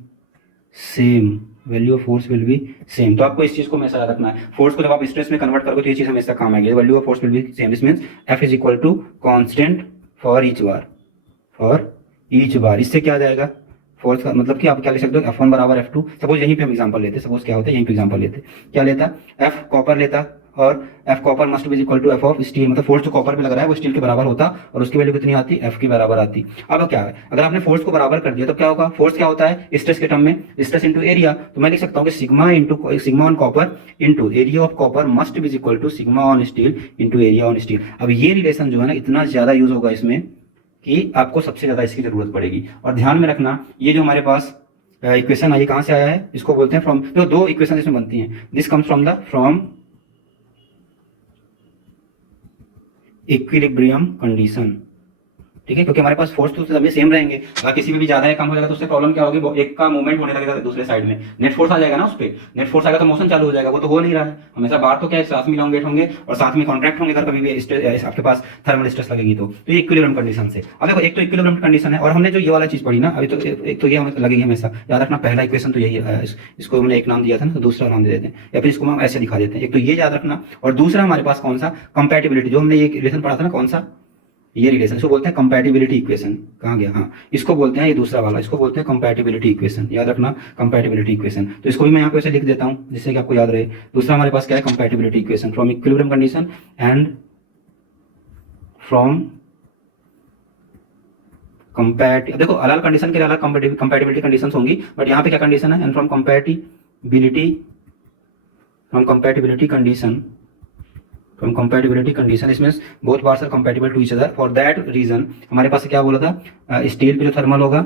same, value of force will be same. तो आपको इस चीज को हमेशा याद रखना है, फोर्स को जब आप स्ट्रेस में कन्वर्ट करोगे तो ये चीज हमेशा काम आएगी, value of force will be same. This means F is equal to constant for each bar, for each bar. इससे क्या आ जाएगा, फोर्स का मतलब कि आप क्या लिख सकते हो, F1 बराबर F2। सपोज यहीं पे हम एग्जांपल लेते, सपोज क्या होता है, यहीं पे एग्जांपल लेते, क्या लेता, F कॉपर लेता, और F copper must be equal to F of steel, मतलब फोर्स जो कॉपर पे लग रहा है वो स्टील के बराबर होता, और उसकी वैल्यू कितनी आती, F की बराबर आती। अब क्या है, अगर आपने फोर्स को बराबर कर दिया तो क्या होगा, फोर्स क्या होता है स्ट्रेस के टर्म में, स्ट्रेस इंटू एरिया। तो मैं लिख सकता हूँ कि sigma on copper into area of copper must be equal to sigma on steel into area on steel. अब ये रिलेशन जो है ना इतना ज्यादा यूज होगा इसमें कि आपको सबसे ज्यादा इसकी जरूरत पड़ेगी। और ध्यान में रखना, ये जो हमारे पास इक्वेशन आई कहां से आया है, इसको बोलते हैं फ्रॉम, तो दो इक्वेशन इसमें बनती हैं, this comes from equilibrium condition. ठीक है, क्योंकि हमारे पास फोर्स तो सभी सेम रहेंगे, अगर किसी में भी ज्यादा है कम हो जाएगा तो उससे प्रॉब्लम क्या होगी, एक का मूवमेंट होने लगेगा दूसरे साइड में, नेट फोर्स आ जाएगा ना उस पर, नेट फोर्स आएगा तो मोशन चालू हो जाएगा, वो तो हो नहीं रहा है। हमेशा बार तो क्या है, साथ में इलॉन्गेट होंगे और साथ में कॉन्ट्रैक्ट होंगे, अगर कभी भी आपके पास थर्मल स्ट्रेस लगेगी तो ये इक्विलिब्रियम कंडीशन से। अब देखो एक तो इक्विलिब्रियम कंडीशन है, और हमने जो ये वाला चीज पढ़ी ना अभी, तो एक तो ये हमें लगेगी हमेशा याद रखना, पहला इक्वेशन तो यही है, इसको हमने एक नाम दिया था ना, तो दूसरा नाम दे देते हैं, या फिर इसको हम ऐसे दिखा देते हैं। एक तो ये याद रखना, और दूसरा हमारे पास कौन सा, कंपैटिबिलिटी, जो हमने ये रिलेशन पढ़ा था ना, कौन सा, ये रिलेशन, इसको बोलते हैं कंपैटिबिलिटी इक्वेशन। कहाँ गया, हाँ, इसको बोलते हैं, ये दूसरा वाला, इसको बोलते हैं कंपैटिबिलिटी इक्वेशन। याद रखना कंपैटिबिलिटी इक्वेशन, तो इसको भी मैं यहाँ पे ऐसे लिख देता हूँ जिससे कि आपको याद रहे। दूसरा हमारे पास क्या है, compatibility equation from equilibrium condition and from देखो अलग कंडीशन के अलग कंपैटिबिलिटी कंडीशंस होंगी, बट यहाँ पे क्या कंडीशन है, and from compatibility condition, from compatibility condition, इसमें both parts are compatible to each other, for that reason हमारे पास क्या बोला था, स्टील पे जो थर्मल होगा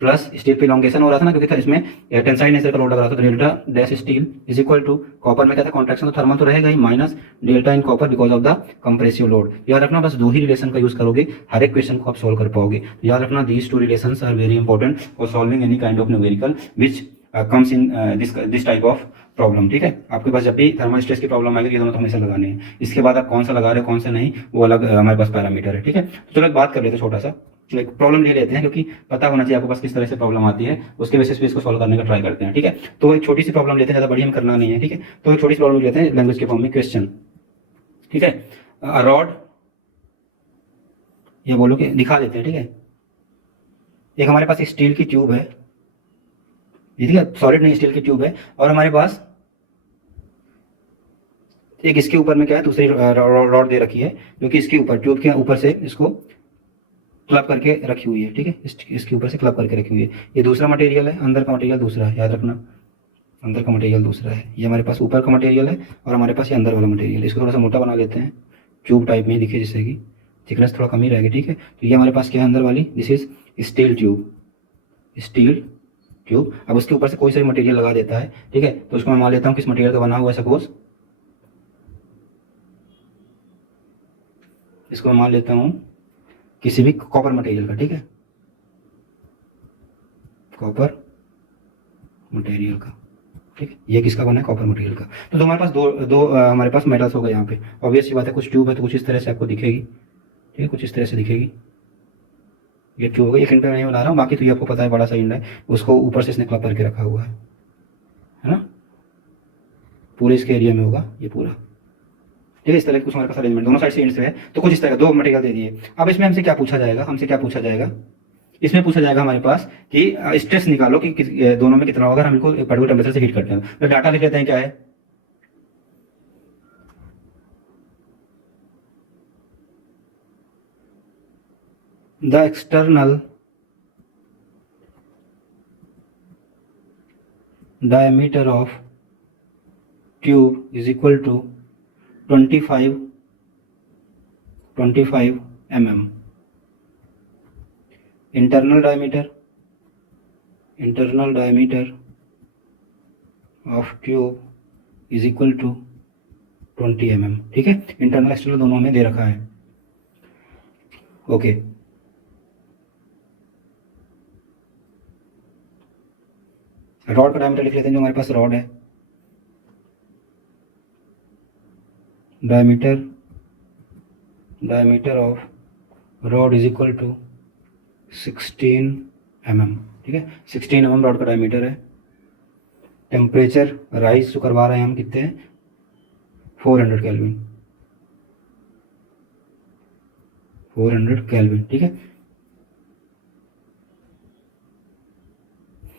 प्लस स्टील पे इलॉन्गेशन हो रहा था ना, क्योंकि इसमें टेंसाइल नेचर का लोड लग रहा था, तो delta dash steel is equal to, copper में क्या था कॉन्ट्रैक्शन, तो थर्मल तो रहेगा ही, minus delta in copper because of the compressive load. याद रखना बस दो ही रिलेशन का यूज करोगे, हर एक क्वेश्चन को आप सोल्व कर पाओगे। याद रखना these two relations are very important for solving any kind of numerical which comes in this type of problem. ठीक है, आपके पास जब भी थर्मल स्ट्रेस की प्रॉब्लम आएगी, ये दोनों तो हमेशा लगाने हैं। इसके बाद आप कौन सा लगा रहे हो कौन सा नहीं, वो अलग हमारे पास पैरामीटर है। ठीक है, तो चलो एक बात कर लेते हैं, छोटा सा एक प्रॉब्लम ले लेते हैं, क्योंकि पता होना चाहिए आपको पास किस तरह से प्रॉब्लम आती है, उसके बेसिस पे इसको सॉल्व करने का ट्राई करते हैं। ठीक है, तो एक छोटी सी प्रॉब्लम लेते हैं, ज्यादा बड़ी हम करना नहीं है। ठीक है, तो एक छोटी सी प्रॉब्लम लेते हैं लैंग्वेज के फॉर्म में, क्वेश्चन। ठीक है, रॉड, ये बोलो कि दिखा देते हैं। ठीक है, एक हमारे पास स्टील की ट्यूब है, ठीक है, सॉलिड नहीं स्टील की ट्यूब है, और हमारे पास एक इसके ऊपर में क्या है, दूसरी रॉड दे रखी है, जो कि इसके ऊपर, ट्यूब के ऊपर से इसको क्लब करके रखी हुई है। ठीक है, इसके ऊपर से क्लब करके रखी हुई है। ये दूसरा मटेरियल है, अंदर का मटेरियल दूसरा है, याद रखना अंदर का मटेरियल दूसरा है। ये हमारे पास ऊपर का मटेरियल है और हमारे पास ये अंदर वाला मटेरियल है। इसको थोड़ा सा मोटा बना लेते हैं, ट्यूब टाइप में दिखे, जिससे कि थिकनेस थोड़ा कम ही रहेगी। ठीक है, तो ये हमारे पास क्या है अंदर वाली, this is steel tube, steel tube. अब उसके ऊपर से कोई सा भी मटेरियल लगा देता है। ठीक है, तो उसको मैं मान लेता हूँ किस मटेरियल का बना हुआ है, सपोज इसको मैं मान लेता हूँ किसी भी कॉपर मटेरियल का। ठीक है, कॉपर मटेरियल का। ठीक है, ये किसका बना है, कॉपर मटेरियल का। तो हमारे पास दो हमारे पास मेटल्स हो गए यहाँ पे। ऑब्वियस सी बात है, कुछ ट्यूब है तो कुछ इस तरह से आपको दिखेगी। ठीक है, कुछ इस तरह से दिखेगी, ये ट्यूब होगा। एक इंड पे मैं नहीं बना रहा हूँ, बाकी तो ये आपको पता है, बड़ा सा इंड है, उसको ऊपर से इसने क्लब करके रखा हुआ है ना, पूरे इसके एरिया में होगा ये पूरा। ठीक है, इस तरह की कुछ हमारे पास अरेंजमेंट दोनों साइड से एंड से है, तो कुछ इस तरह का 2 मटेरियल दे दिए। अब इसमें हमसे क्या पूछा जाएगा, इसमें पूछा जाएगा हमारे पास कि स्ट्रेस निकालो कि दोनों में कितना होगा, हम इनको पर्टिकुलर टेम्परेचर से हीट करते हैं। तो डाटा लिख लेते हैं क्या है, the external diameter of tube is equal to 25 mm. Internal diameter of tube is equal to 20 mm। ठीक है, इंटरनल एक्सटर्नल दोनों हमें दे रखा है। ओके, रॉड का डायमीटर लिख लेते हैं, जो हमारे पास रॉड है, diameter of rod is equal to 16 mm। ठीक है, 16 mm रॉड का डायमीटर है। टेम्परेचर राइज जो करवा रहे हैं हम कितने हैं, 400 केल्विन, 400 केल्विन। ठीक है,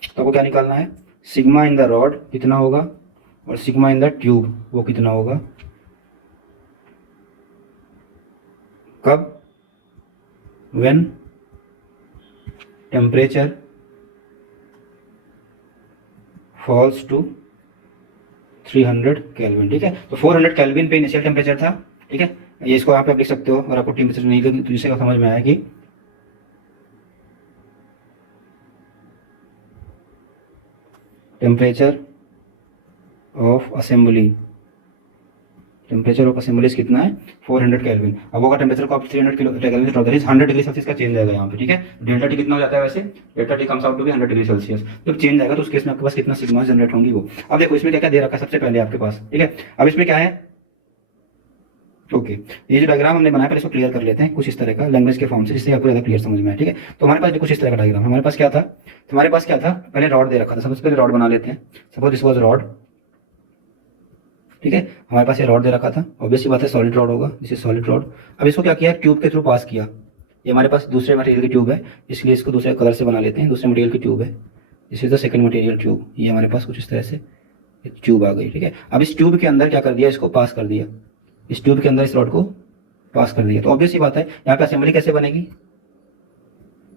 तो आपको क्या निकालना है, सिग्मा इन द रॉड कितना होगा और सिग्मा इन द ट्यूब वो कितना होगा, कब, when temperature falls to 300 kelvin. ठीक है, तो 400 केल्विन पे इनिशियल टेम्परेचर था। ठीक है, ये इसको यहाँ पे आप लिख सकते हो, और आपको टेम्परेचर नहीं लगी तो इससे समझ में आया कि टेम्परेचर ऑफ असेंबली कितना है, 400 केल्विन। अब होगा टेम्परेचर को आप 300 केल्विन से drop, that is 100 degree Celsius का चेंज आएगा यहाँ पे। ठीक है, डेल्टा टी कितना हो जाता है वैसे, delta T comes out to be 100 degree Celsius. जब चेंज आएगा तो उस केस में आपके पास कितना सिग्मा जनरेट होंगी वो। अब देखो इसमें क्या क्या दे रखा है सबसे पहले आपके पास। ठीक है, अब इसमें क्या है, ओके, ये जो डायग्राम हमने बनाया पहले इसको क्लियर कर लेते हैं कुछ इस तरह का लैंग्वेज के फॉर्म से, जिससे आपको ज़्यादा क्लियर समझ में आए। ठीक है, तो हमारे पास कुछ इस तरह का डायग्राम, हमारे पास क्या था, पहले रॉड दे रखा था। सबसे पहले रॉड बना लेते हैं, सपोज दिस वाज रॉड। ठीक है, हमारे पास ये रॉड दे रखा था, ऑब्वियसली बात है सॉलिड रॉड होगा, दिस इज सॉलिड रॉड। अब इसको क्या किया, ट्यूब के थ्रू पास किया। ये हमारे पास दूसरे मटेरियल की ट्यूब है, इसलिए इसको दूसरे कलर से बना लेते हैं, दूसरे मटेरियल की ट्यूब है, this is the second material tube. ये हमारे पास कुछ इस तरह से ट्यूब आ गई। ठीक है, अब इस ट्यूब के अंदर क्या कर दिया, इसको पास कर दिया, इस ट्यूब के अंदर इस रॉड को पास कर दिया। तो ऑब्वियसली बात है यहाँ पे असेंबली कैसे बनेगी,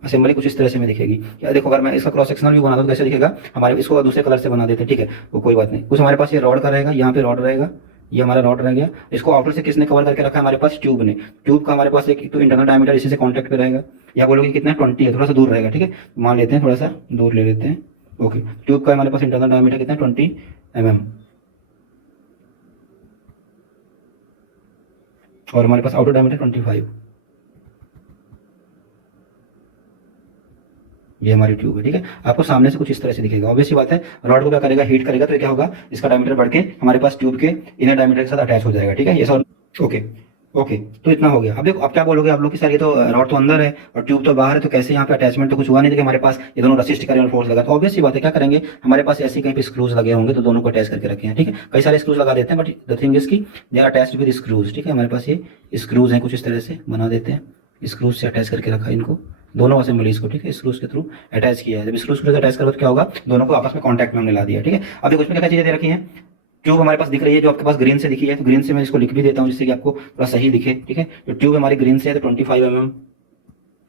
असेंबली कुछ इस तरह से में दिखेगी। क्या देखो, अगर मैं इसका क्रॉस सेक्शनल व्यू बना दूं तो कैसे दिखेगा, हमारे इसको दूसरे कलर से बना देते हैं। ठीक है, वो कोई बात नहीं, कुछ हमारे पास ये रॉड का रहेगा, यहाँ पे रॉड रहेगा, ये हमारा रॉड रह गया। इसको आउटर से किसने कवर करके रखा है, हमारे पास ट्यूब ने। ट्यूब का हमारे पास एक तो इंटरनल डायमीटर इसी से कॉन्टैक्ट पे रहेगा, या बोलोगे कितना 20 है, थोड़ा सा दूर रहेगा। ठीक है, मान लेते हैं थोड़ा सा दूर ले लेते हैं। ओके, ट्यूब का हमारे पास इंटरनल डायमीटर कितना है, 20 mm, और हमारे पास आउटर डायमीटर 25। ये हमारी ट्यूब है। ठीक है, आपको सामने से कुछ इस तरह से दिखेगा। ऑब्वियसली बात है, रॉड को क्या करेगा, हीट करेगा, तो ये क्या होगा, इसका डायमीटर बढ़ के हमारे पास ट्यूब के इनर डायमीटर के साथ अटैच हो जाएगा। ठीक है, ये सब ओके। ओके, तो इतना हो गया। अब देखो, अब क्या बोलोगे आप लोग कि सर ये तो रॉड तो अंदर है और ट्यूब तो बाहर है, तो कैसे यहाँ पे अटैचमेंट तो कुछ हुआ नहीं था कि हमारे पास ये दोनों रसिस्ट करें और फोर्स लगा। तो ऑब्वियसली बात है, क्या करेंगे, हमारे पास ऐसे कहीं पे स्क्रूज लगे होंगे तो दोनों को अटैच करके रखे हैं। ठीक है, कई सारे स्क्रूज लगा देते हैं, बट द थिंग इज की they are attached with screws. ठीक है, हमारे पास ये स्क्रूज हैं, कुछ इस तरह से बना देते हैं, स्क्रूज से अटैच करके रखा है इनको, दोनों असेंबलीज को। ठीक है, स्क्रूज के थ्रू अटैच किया है। जब स्क्रूज के अटैच करो तो क्या होगा, दोनों को आपस में कॉन्टैक्ट में हमने ला दिया। ठीक है, अब देखो इसमें क्या चीजें दे रखी है, ट्यूब हमारे पास दिख रही है, जो आपके पास ग्रीन से दिखी है, तो ग्रीन से मैं इसको लिख भी देता हूँ जिससे कि आपको थोड़ा सही दिखे। ठीक है, तो ट्यूब हमारी ग्रीन से है तो 25 mm।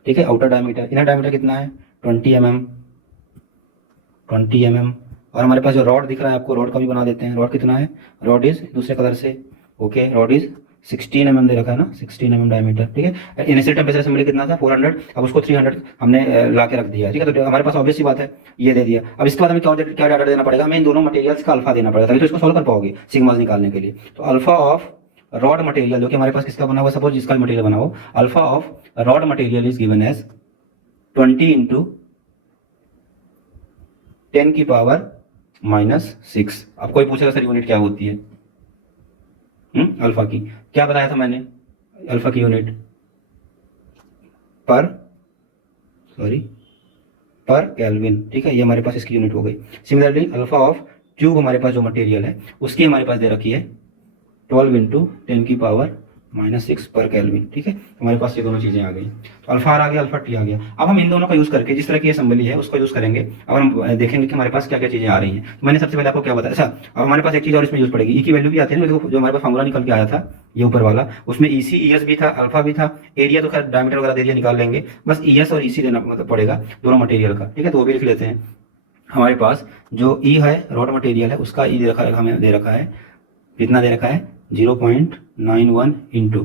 ठीक है, आउटर डायमीटर, इनर डायमीटर कितना है, 20 mm, 20 mm। और हमारे पास जो रॉड दिख रहा है, आपको रॉड का भी बना देते हैं। रॉड कितना है, रॉड इज दूसरे कलर से, ओके, रॉड इज 16 mm दे रखा है ना, 16 mm डायमीटर। ठीक है, इनिशियल टेम्परेचर असेंबली कितना था, 400, अब उसको 300 हमने ला के रख दिया। ठीक है, तो हमारे पास ऑब्वियसली बात है ये दे दिया। अब इसके बाद हमें क्या डाटा देना पड़ेगा, हमें इन दोनों मटेरियल्स का अल्फा देना पड़ेगा, तभी तो इसको सॉल्व कर पाओगे सिग्मास निकालने के लिए। तो अल्फा ऑफ रॉड मटेरियल, जो कि हमारे पास किसका बना हुआ, सपोज जिसका मटेरियल बना हो, alpha of rod material is given as 20 × 10⁻⁻⁶। अब कोई पूछेगा सर यूनिट क्या होती है, अल्फा की क्या बताया था मैंने, अल्फा की यूनिट पर केल्विन। ठीक है, ये हमारे पास इसकी यूनिट हो गई। सिमिलरली अल्फा ऑफ ट्यूब हमारे पास जो मटेरियल है उसकी हमारे पास दे रखी है 12 इंटू 10⁻⁻6 पर केल्विन। ठीक है, तो हमारे पास ये दोनों चीजें आ गई। तो अल्फा आर आ गया, अल्फा टी आ गया। अब हम इन दोनों का यूज करके जिस तरह की असेंबली है उसको यूज करेंगे। अब हम देखेंगे कि हमारे पास क्या क्या चीजें आ रही हैं। तो मैंने सबसे पहले आपको क्या बताया। अच्छा, अब हमारे पास एक चीज और इसमें यूज पड़ेगी, ई की वैल्यू भी आती है ना, जो हमारे पास फॉर्मूला निकल के आया था ये ऊपर वाला, उसमें ईसी ईएस भी था, अल्फा भी था। एरिया तो खैर डायमीटर वगैरह दे दिया, निकाल लेंगे, बस ईएस और ईसी देना मतलब पड़ेगा दोनों मटेरियल का। ठीक है, तो वो भी लिख लेते हैं। हमारे पास जो ई है रॉड मटेरियल है उसका ई दे रखा है, हमें दे रखा है कितना दे रखा है 0.91 इंटू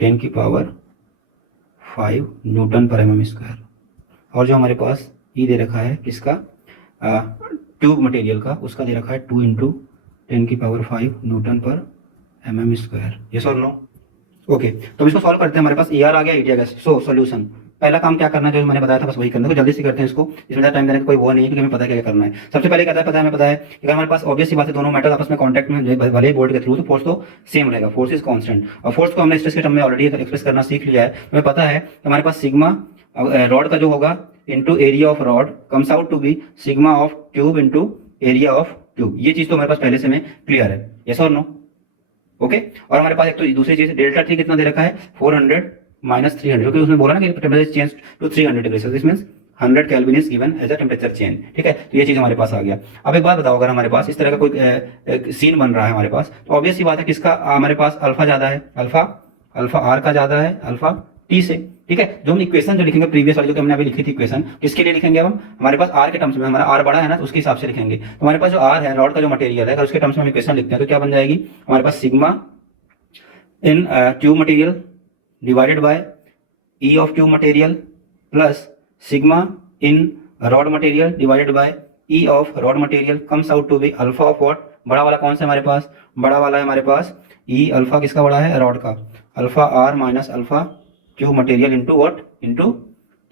10⁻⁵ न्यूटन पर mm स्क्वायर। और जो हमारे पास ई दे रखा है किसका ट्यूब मटेरियल का, उसका दे रखा है 2 इंटू 10⁻⁵ न्यूटन पर mm स्क्वायर। यस और नो? ओके, तो इसको सॉल्व करते हैं। हमारे पास ए आर आ गया, ई डी आ गया। सो सॉल्यूशन, पहला काम क्या करना है, जो मैंने बताया था बस वही करना है। तो जल्दी से करते हैं इसको, इसमें ज़्यादा टाइम देने का कोई वो नहीं है, क्योंकि हमें पता है क्या करना है। सबसे पहले क्या पता है, हमें पता है कि हमारे पास ऑब्वियस सी बात है, दोनों मेटल आपस में कांटेक्ट में भले ही बोल्ट के थ्रू, तो फोर्स तो सेम रहेगा, फोर्स इज कांस्टेंट। और फोर्स को हमने स्ट्रेस के टर्म में ऑलरेडी एक्सप्रेस करना सीख लिया है। हमें पता है कि हमारे पास सिग्मा रॉड का जो होगा into area of rod comes out to be sigma of tube into area of tube. ये चीज तो हमारे पास पहले से में क्लियर है। यस और नो? ओके, और हमारे पास एक तो दूसरी चीज डेल्टा टी कितना दे रखा है 400 माइनस 300, क्योंकि उसने बोला ना कि temperature change to 300 degree Celsius, this means 100 kelvin is given as a temperature change. ठीक है, तो ये चीज हमारे पास आ गया। अब एक बात बताओ, अगर हमारे पास इस तरह का कोई सीन बन रहा है हमारे पास, तो ऑब्वियस सी बात है किसका हमारे पास अल्फा ज्यादा है, अल्फा आर का ज्यादा है अल्फा टी से। ठीक है, जो हम इक्वेशन जो लिखेंगे प्रीवियस वाली जो हमने अभी लिखी थी इक्वेशन, किसके लिए लिखेंगे अब हम, हमारे पास आर के टर्म्स में, हमारा आर बड़ा है ना, तो उसके हिसाब से लिखेंगे। तो हमारे पास जो आर है रॉड का जो मटेरियल है, अगर उसके टर्म्स में हम इक्वेशन लिखते हैं तो क्या बन जाएगी हमारे पास sigma in tube material divided by E of tube material plus sigma in rod material divided by E of rod material comes out to be alpha of what, बड़ा वाला कौन सा हमारे पास, बड़ा वाला है हमारे पास E, अल्फा किसका बड़ा है रॉड का, alpha R minus alpha tube material into what into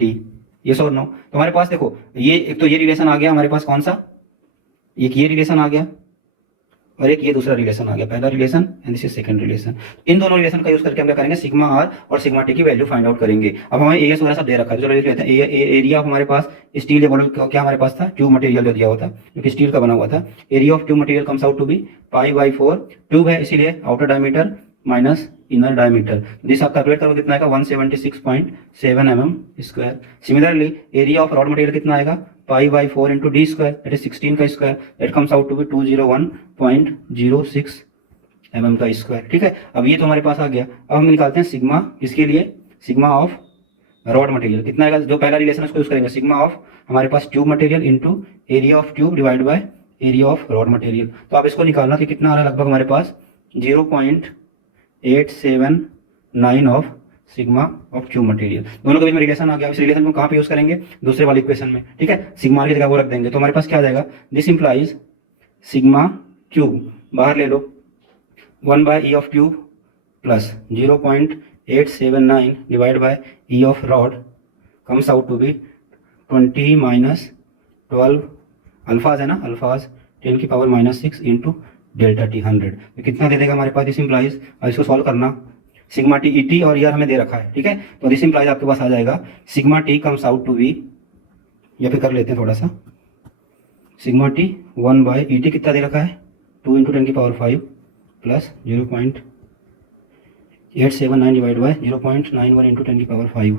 T. ये सो नो? तो हमारे पास देखो ये एक तो ये रिलेशन आ गया हमारे पास, कौन सा, एक ये रिलेशन आ गया और एक ये दूसरा रिलेशन आ गया, पहला relation and this is second relation. इन दोनों रिलेशन का यूज करके हम क्या करेंगे, सिग्मा आर और सिग्मा टी की वैल्यू फाइंड आउट करेंगे। अब हमें एएस वगैरह सब दे रखा है, तो चलो लिख लेते हैं। एरिया ऑफ हमारे पास स्टील, बोलो क्या हमारे पास था, ट्यूब मटेरियल जो दिया हुआ था, जो कि स्टील का बना हुआ था। Area of tube material comes out to be π/4, tube है इसीलिए outer diameter minus inner diameter, this आप कैलकुलेट करो कितना आएगा 176.7 mm square. Similarly area of rod material कितना आएगा π/4 into D square, that is 16 का square, that comes out to be 201.06 mm का स्क्वायर। ठीक है, अब ये तो हमारे पास आ गया। अब हम निकालते हैं सिग्मा, किसके लिए, सिग्मा ऑफ रॉड मटेरियल कितना आएगा, जो पहला रिलेशन उसको यूज करेंगे, सिग्मा ऑफ हमारे पास tube material into area of tube divide by area of rod material. तो आप इसको निकालना कि कितना आ रहा है, लगभग हमारे पास 0.879 of sigma of tube material. दोनों के बीच में रिलेशन आ गया। इस रिलेशन को कहाँ पे यूज करेंगे, दूसरे वाली इक्वेशन में। ठीक है, सिग्मा की जगह वो रख देंगे, तो हमारे पास क्या आ जाएगा, दिस इंप्लाइज सिग्मा ट्यूब बाहर ले लो 1/e of tube plus 0.879 divide by e of rod comes out to be 20 minus 12 alphas है ना, अल्फाज 10⁻⁻6 इंटू डेल्टा टी 100, तो कितना दे देगा हमारे पास, दिस इंप्लाइज, और इसको सॉल्व करना, सिग्मा टी ई टी और यार हमें दे रखा है। ठीक है, तो दिस इंप्लाइज आपके पास आ जाएगा sigma T comes out to be, या फिर कर लेते हैं थोड़ा सा, सिग्मा टी 1/e टी कितना दे रखा है 2 into 10⁵ plus 0.879 divide bye 0.91 into 10⁵,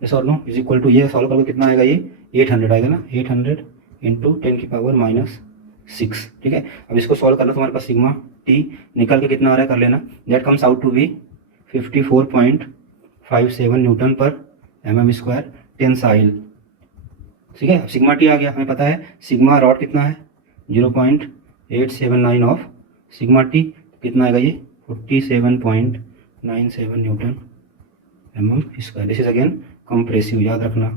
yes और नो, इज इक्वल टू, ये सॉल्व करके कितना आएगा, ये 800 आएगा ना, 800 इंटू 10⁻⁻6। ठीक है, अब इसको सॉल्व करना, तो हमारे पास सिग्मा टी निकल के कितना आ रहा है कर लेना, that comes out to be 54.57 newton पर mm स्क्वायर टेंसाइल। ठीक है, अब सिग्मा टी आ गया, हमें पता है सिग्मा रॉड कितना है 0.879 ऑफ सिग्मा टी कितना आएगा, ये 47.97 Newton mm square. This is again compressive, याद रखना।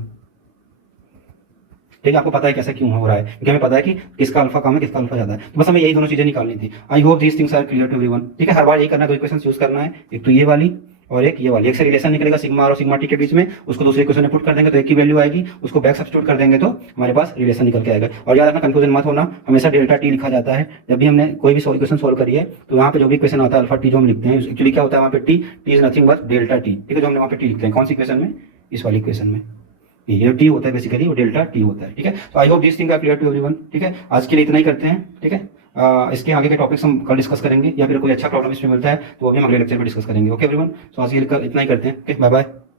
ठीक है, आपको पता है कैसा क्यों हो रहा है, क्योंकि हमें पता है कि किसका अल्फा कम है किसका अल्फा ज्यादा है, तो बस हमें यही दोनों चीजें निकालनी थी। I hope these things are clear to everyone. ठीक है, हर बार यही करना है, दो इक्वेशन यूज करना है, एक तो ये वाली और एक ये वाली, एक से रिलेशन निकलेगा सिग्मा और सिग्मा टी के बीच में, उसको दूसरे इक्वेशन में पुट कर देंगे तो एक की वैल्यू आएगी, उसको बैक सब्स्टिट्यूट कर देंगे तो हमारे पास रिलेशन निकल के आएगा। और याद रखना, कंफ्यूजन मत होना, हमेशा डेल्टा टी लिखा जाता है जब भी हमने कोई भी इक्वेशन सोल्व करी है, तो यहाँ पे जो भी इक्वेशन आता है अल्फा टी जो हम लिखते हैं, एक्चुअली क्या होता है वहाँ पे T is nothing but delta T. ठीक है, जो हमने वहाँ पे टी लिखते हैं, कौन सी इक्वेशन में, इस वाली इक्वेशन में, ये टी होता है बेसिकली, वो डेल्टा टी होता है। ठीक है, तो I hope this thing are clear to everyone. ठीक है, आज के लिए इतना ही करते हैं। ठीक है, इसके आगे के टॉपिक्स हम कल डिस्कस करेंगे, या फिर कोई अच्छा प्रॉब्लम इसमें मिलता है तो वो भी हम अगले लेक्चर में डिस्कस करेंगे। ओके एवरीवन, सो आज के लिए इतना ही करते हैं। Okay, bye bye.